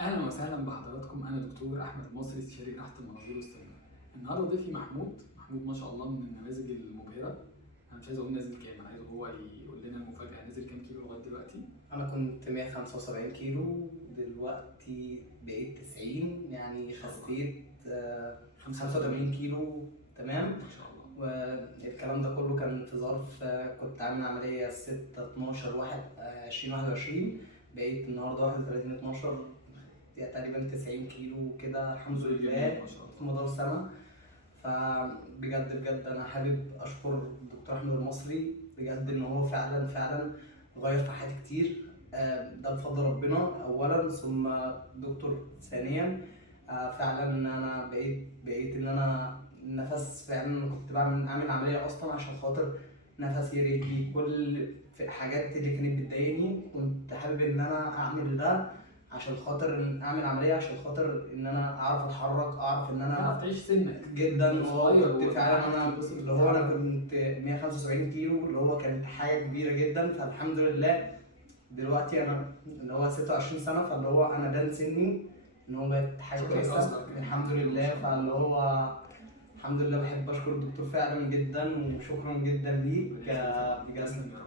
اهلا وسهلا بحضراتكم. انا دكتور احمد مصري، استشاري جراحه المناظير والسمنه. النهارده ضيفي محمود ما شاء الله من النماذج المبهره. انا مش عايز اقول نازل كام، انا عايز هو يقول لنا المفاجاه، نزل كام كيلو لغايه دلوقتي؟ انا كنت 175 كيلو، دلوقتي بقيت 90، يعني ما شاء الله. خسيت 85 كيلو. تمام. ما شاء الله. والكلام ده كله كان في ظرف كنت عامل عملية 6 12 1 2021. بقيت النهارده 31 12، يعني تقريبا 90 كيلو كده الحمد نزول جميل لله ما شاء في الله. مدار سنة. فبجد بجد انا حابب اشكر الدكتور احمد المصري بجد ان هو فعلا فعلا غير في حياتي كتير. ده بفضل ربنا اولا، ثم دكتور ثانيا. فعلا ان انا بقيت ان انا النفس فعلا كنت اعمل عمليه اصلا عشان خاطر نفسي، رجلي، كل في الحاجات اللي كانت بتضايقني كنت حابب ان انا اعمل ده عشان خاطر اعمل عمليه، عشان خاطر ان انا اعرف اتحرك، اعرف ان تعرف انا تعيش سنك جدا. صغير كنت فعلا انا ومعاك اللي هو انا كنت 175 كيلو، اللي هو كانت حاجه كبيره جدا. فالحمد لله دلوقتي انا اللي هو 26 سنه، فاللي هو انا ده سني ان هو بقت حاجه شكلك كويسه اصغر كمان الحمد كتير ما لله. شاء الله. فاللي هو الحمد لله بحب اشكر الدكتور فعلا جدا، وشكرا جدا ليك ربنا يخليك يا رب. بجد. تسلم يا رب.